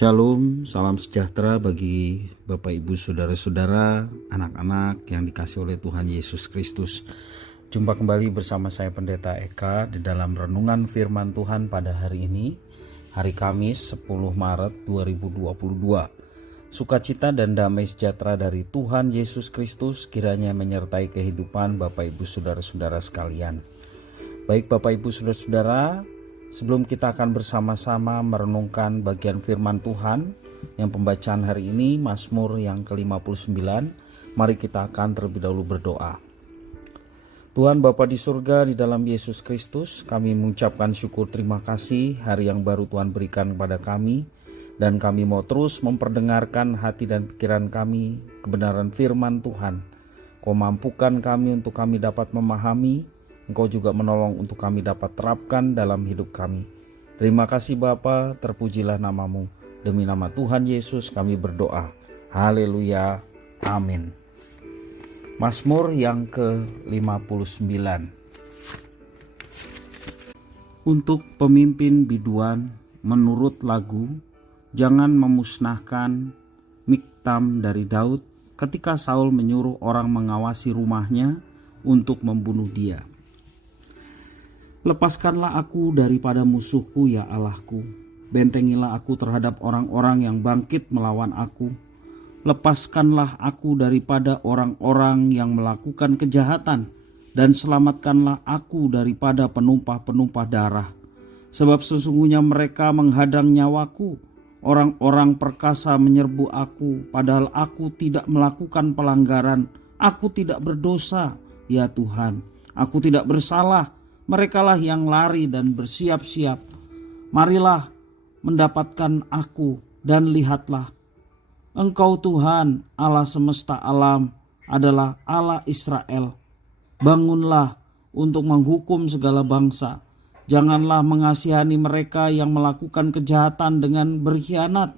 Shalom, salam sejahtera bagi Bapak Ibu Saudara-saudara, anak-anak yang dikasihi oleh Tuhan Yesus Kristus. Jumpa kembali bersama saya Pendeta Eka di dalam renungan firman Tuhan pada hari ini, hari Kamis 10 Maret 2022. Sukacita dan damai sejahtera dari Tuhan Yesus Kristus kiranya menyertai kehidupan Bapak Ibu Saudara-saudara sekalian. Baik Bapak Ibu Saudara-saudara, sebelum kita akan bersama-sama merenungkan bagian firman Tuhan yang pembacaan hari ini Mazmur yang ke-59, mari kita akan terlebih dahulu berdoa. Tuhan Bapa di surga, di dalam Yesus Kristus, kami mengucapkan syukur terima kasih hari yang baru Tuhan berikan kepada kami, dan kami mau terus memperdengarkan hati dan pikiran kami kebenaran firman Tuhan. Kau mampukan kami untuk kami dapat memahami, Engkau juga menolong untuk kami dapat terapkan dalam hidup kami. Terima kasih Bapa, terpujilah namamu. Demi nama Tuhan Yesus kami berdoa. Haleluya. Amin. Mazmur yang ke-59. Untuk pemimpin biduan menurut lagu, jangan memusnahkan Miktam dari Daud ketika Saul menyuruh orang mengawasi rumahnya untuk membunuh dia. Lepaskanlah aku daripada musuhku ya Allahku. Bentengilah aku terhadap orang-orang yang bangkit melawan aku. Lepaskanlah aku daripada orang-orang yang melakukan kejahatan, dan selamatkanlah aku daripada penumpah-penumpah darah. Sebab sesungguhnya mereka menghadang nyawaku. Orang-orang perkasa menyerbu aku, padahal aku tidak melakukan pelanggaran. Aku tidak berdosa, ya Tuhan. Aku tidak bersalah. Merekalah yang lari dan bersiap-siap. Marilah mendapatkan aku dan lihatlah. Engkau Tuhan Allah semesta alam adalah Allah Israel. Bangunlah untuk menghukum segala bangsa. Janganlah mengasihani mereka yang melakukan kejahatan dengan berkhianat.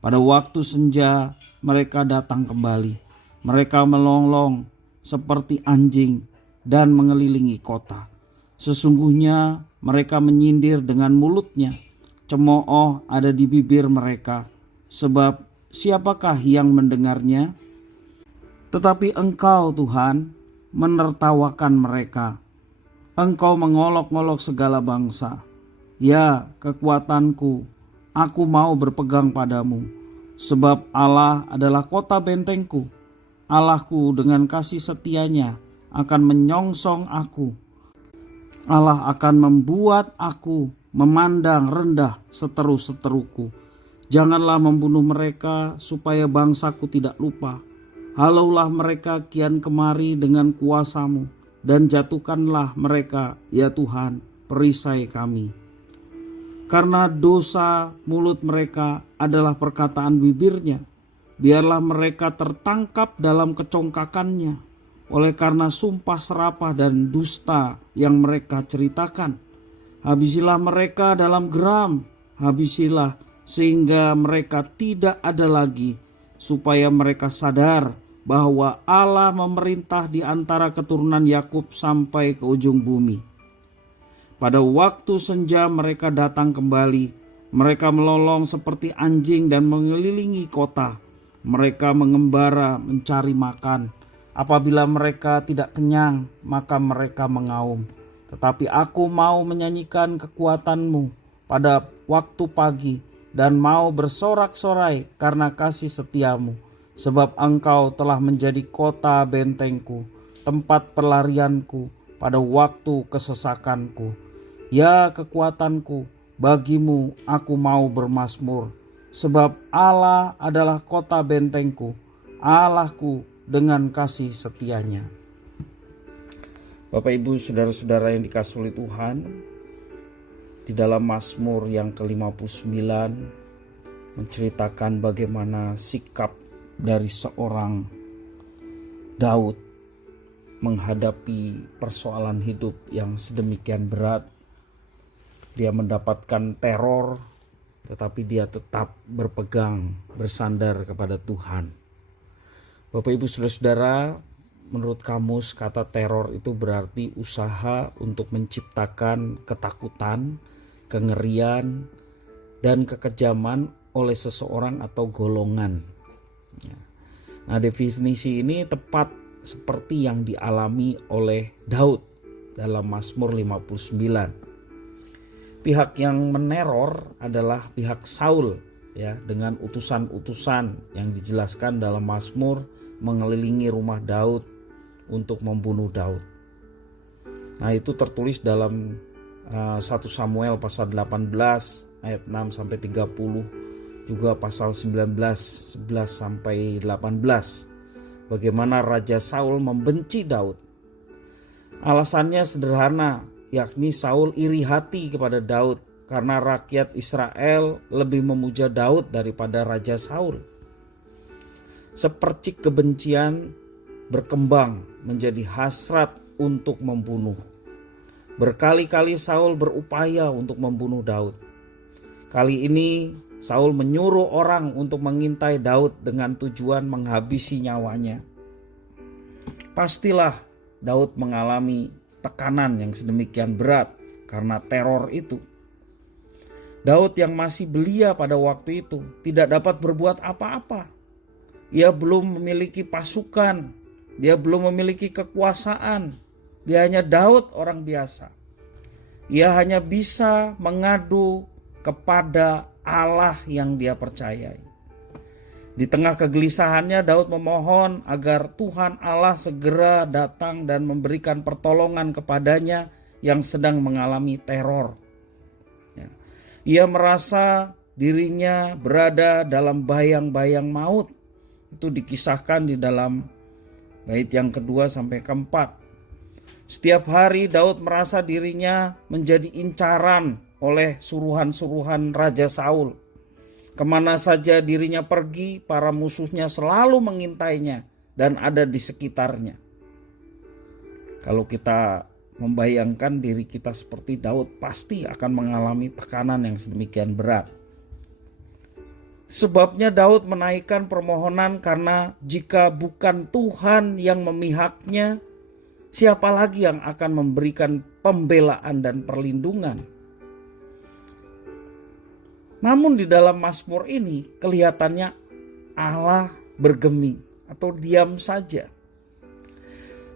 Pada waktu senja mereka datang kembali. Mereka melonglong seperti anjing dan mengelilingi kota. Sesungguhnya mereka menyindir dengan mulutnya, cemooh ada di bibir mereka, sebab siapakah yang mendengarnya? Tetapi Engkau Tuhan menertawakan mereka. Engkau mengolok-olok segala bangsa. Ya kekuatanku, aku mau berpegang padamu, sebab Allah adalah kota bentengku. Allahku dengan kasih setianya akan menyongsong aku. Allah akan membuat aku memandang rendah seteru-seteruku. Janganlah membunuh mereka supaya bangsaku tidak lupa. Halaulah mereka kian kemari dengan kuasamu, dan jatuhkanlah mereka, ya Tuhan, perisai kami. Karena dosa mulut mereka adalah perkataan bibirnya, biarlah mereka tertangkap dalam kecongkakannya. Oleh karena sumpah serapah dan dusta yang mereka ceritakan, habisilah mereka dalam geram, habisilah sehingga mereka tidak ada lagi, supaya mereka sadar bahwa Allah memerintah di antara keturunan Yakub sampai ke ujung bumi. Pada waktu senja mereka datang kembali, mereka melolong seperti anjing dan mengelilingi kota. Mereka mengembara mencari makan. Apabila mereka tidak kenyang, maka mereka mengaum. Tetapi aku mau menyanyikan kekuatan-Mu pada waktu pagi, dan mau bersorak-sorai karena kasih setia-Mu. Sebab Engkau telah menjadi kota bentengku, tempat pelarianku pada waktu kesesakanku. Ya kekuatanku, bagimu aku mau bermazmur. Sebab Allah adalah kota bentengku, Allahku dengan kasih setianya. Bapak Ibu Saudara-saudara yang dikasihi oleh Tuhan, di dalam Mazmur yang ke-59 menceritakan bagaimana sikap dari seorang Daud menghadapi persoalan hidup yang sedemikian berat. Dia mendapatkan teror, tetapi dia tetap berpegang, bersandar kepada Tuhan. Bapak Ibu Saudara-saudara, menurut kamus kata teror itu berarti usaha untuk menciptakan ketakutan, kengerian, dan kekejaman oleh seseorang atau golongan. Nah, definisi ini tepat seperti yang dialami oleh Daud dalam Mazmur 59. Pihak yang meneror adalah pihak Saul, ya, dengan utusan-utusan yang dijelaskan dalam Mazmur mengelilingi rumah Daud untuk membunuh Daud. Nah, itu tertulis dalam 1 Samuel pasal 18 ayat 6 sampai 30, juga pasal 19 11 sampai 18. Bagaimana Raja Saul membenci Daud. Alasannya sederhana, yakni Saul iri hati kepada Daud karena rakyat Israel lebih memuja Daud daripada Raja Saul. Sepercik kebencian berkembang menjadi hasrat untuk membunuh. Berkali-kali Saul berupaya untuk membunuh Daud. Kali ini Saul menyuruh orang untuk mengintai Daud dengan tujuan menghabisi nyawanya. Pastilah Daud mengalami tekanan yang sedemikian berat karena teror itu. Daud yang masih belia pada waktu itu tidak dapat berbuat apa-apa. Ia belum memiliki pasukan, dia belum memiliki kekuasaan. Dia hanya Daud orang biasa. Ia hanya bisa mengadu kepada Allah yang dia percayai. Di tengah kegelisahannya Daud memohon agar Tuhan Allah segera datang dan memberikan pertolongan kepadanya yang sedang mengalami teror. Ia merasa dirinya berada dalam bayang-bayang maut. Itu dikisahkan di dalam bait yang kedua sampai keempat. Setiap hari Daud merasa dirinya menjadi incaran oleh suruhan-suruhan Raja Saul. Kemana saja dirinya pergi, para musuhnya selalu mengintainya dan ada di sekitarnya. Kalau kita membayangkan diri kita seperti Daud, pasti akan mengalami tekanan yang sedemikian berat. Sebabnya Daud menaikkan permohonan karena jika bukan Tuhan yang memihaknya, siapa lagi yang akan memberikan pembelaan dan perlindungan? Namun di dalam Mazmur ini kelihatannya Allah bergeming atau diam saja.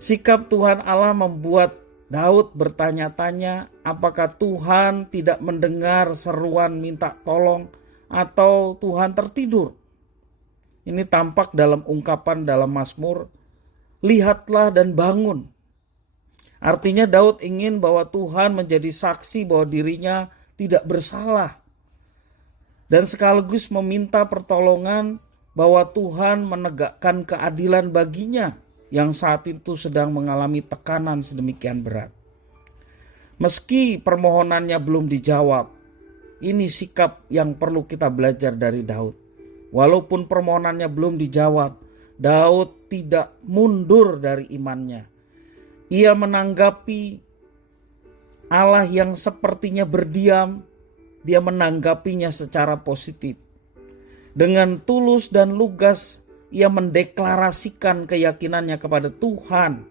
Sikap Tuhan Allah membuat Daud bertanya-tanya apakah Tuhan tidak mendengar seruan minta tolong atau Tuhan tertidur. Ini tampak dalam ungkapan dalam Mazmur, lihatlah dan bangun. Artinya Daud ingin bahwa Tuhan menjadi saksi bahwa dirinya tidak bersalah. Dan sekaligus meminta pertolongan bahwa Tuhan menegakkan keadilan baginya yang saat itu sedang mengalami tekanan sedemikian berat. Meski permohonannya belum dijawab, ini sikap yang perlu kita belajar dari Daud. Walaupun permohonannya belum dijawab, Daud tidak mundur dari imannya. Ia menanggapi Allah yang sepertinya berdiam, dia menanggapinya secara positif. Dengan tulus dan lugas ia mendeklarasikan keyakinannya kepada Tuhan.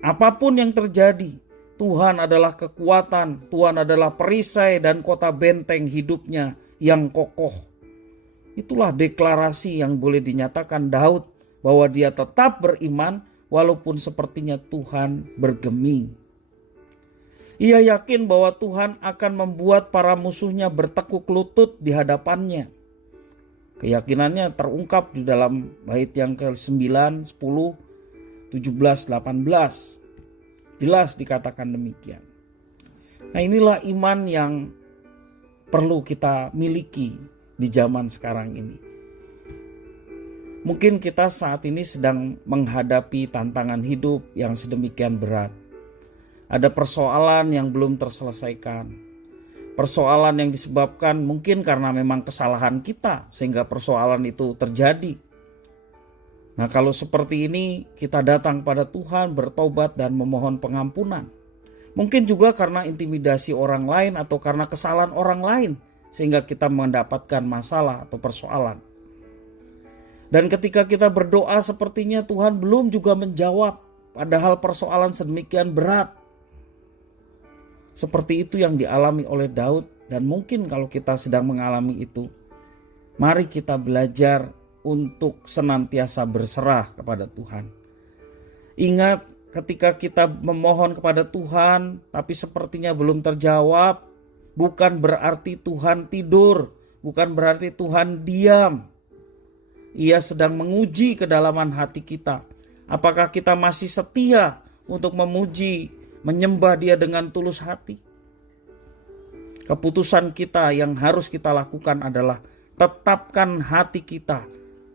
Apapun yang terjadi, Tuhan adalah kekuatan, Tuhan adalah perisai dan kota benteng hidupnya yang kokoh. Itulah deklarasi yang boleh dinyatakan Daud bahwa dia tetap beriman walaupun sepertinya Tuhan bergeming. Ia yakin bahwa Tuhan akan membuat para musuhnya bertekuk lutut di hadapannya. Keyakinannya terungkap di dalam bait yang ke-9, 10, 17, 18. Jelas dikatakan demikian. Nah, inilah iman yang perlu kita miliki di zaman sekarang ini. Mungkin kita saat ini sedang menghadapi tantangan hidup yang sedemikian berat. Ada persoalan yang belum terselesaikan. Persoalan yang disebabkan mungkin karena memang kesalahan kita sehingga persoalan itu terjadi. Nah, kalau seperti ini kita datang pada Tuhan bertobat dan memohon pengampunan. Mungkin juga karena intimidasi orang lain atau karena kesalahan orang lain sehingga kita mendapatkan masalah atau persoalan. Dan ketika kita berdoa sepertinya Tuhan belum juga menjawab padahal persoalan sedemikian berat. Seperti itu yang dialami oleh Daud dan mungkin kalau kita sedang mengalami itu, Mari kita belajar untuk senantiasa berserah kepada Tuhan. Ingat, ketika kita memohon kepada Tuhan tapi sepertinya belum terjawab, bukan berarti Tuhan tidur, bukan berarti Tuhan diam. Ia sedang menguji kedalaman hati kita. Apakah kita masih setia untuk memuji, menyembah Dia dengan tulus hati? Keputusan kita yang harus kita lakukan adalah tetapkan hati kita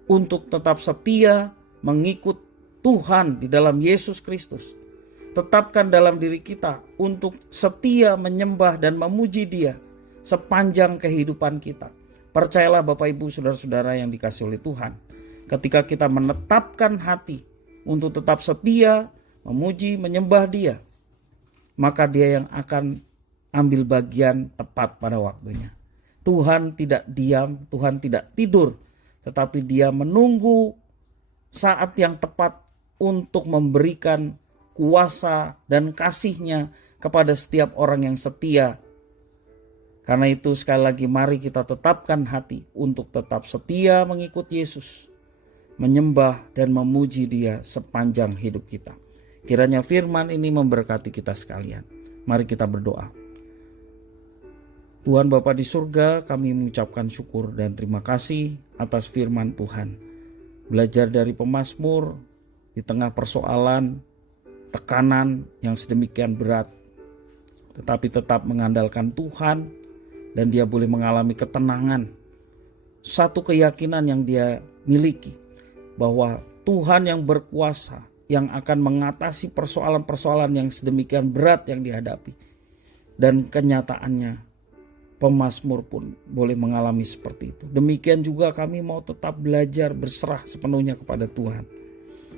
untuk tetap setia mengikut Tuhan di dalam Yesus Kristus. Tetapkan dalam diri kita untuk setia menyembah dan memuji Dia sepanjang kehidupan kita. Percayalah Bapak Ibu saudara-saudara yang dikasihi oleh Tuhan, ketika kita menetapkan hati untuk tetap setia memuji menyembah Dia, maka Dia yang akan ambil bagian tepat pada waktunya. Tuhan tidak diam, Tuhan tidak tidur, tetapi Dia menunggu saat yang tepat untuk memberikan kuasa dan kasih-Nya kepada setiap orang yang setia. Karena itu sekali lagi mari kita tetapkan hati untuk tetap setia mengikut Yesus, menyembah dan memuji Dia sepanjang hidup kita. Kiranya firman ini memberkati kita sekalian. Mari kita berdoa. Tuhan Bapa di surga, kami mengucapkan syukur dan terima kasih atas firman Tuhan. Belajar dari pemazmur di tengah persoalan, tekanan yang sedemikian berat, tetapi tetap mengandalkan Tuhan dan dia boleh mengalami ketenangan. Satu keyakinan yang dia miliki bahwa Tuhan yang berkuasa, yang akan mengatasi persoalan-persoalan yang sedemikian berat yang dihadapi. Dan kenyataannya pemazmur pun boleh mengalami seperti itu. Demikian juga kami mau tetap belajar berserah sepenuhnya kepada Tuhan.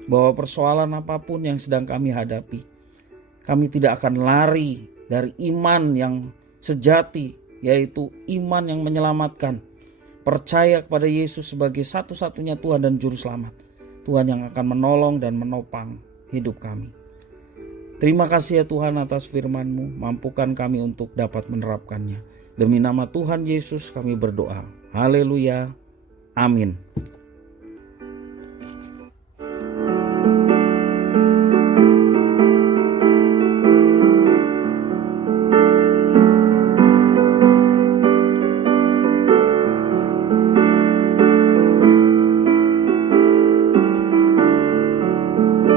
Bahwa persoalan apapun yang sedang kami hadapi, kami tidak akan lari dari iman yang sejati, yaitu iman yang menyelamatkan. Percaya kepada Yesus sebagai satu-satunya Tuhan dan Juru Selamat. Tuhan yang akan menolong dan menopang hidup kami. Terima kasih ya Tuhan atas firman-Mu, mampukan kami untuk dapat menerapkannya. Demi nama Tuhan Yesus kami berdoa. Haleluya. Amin.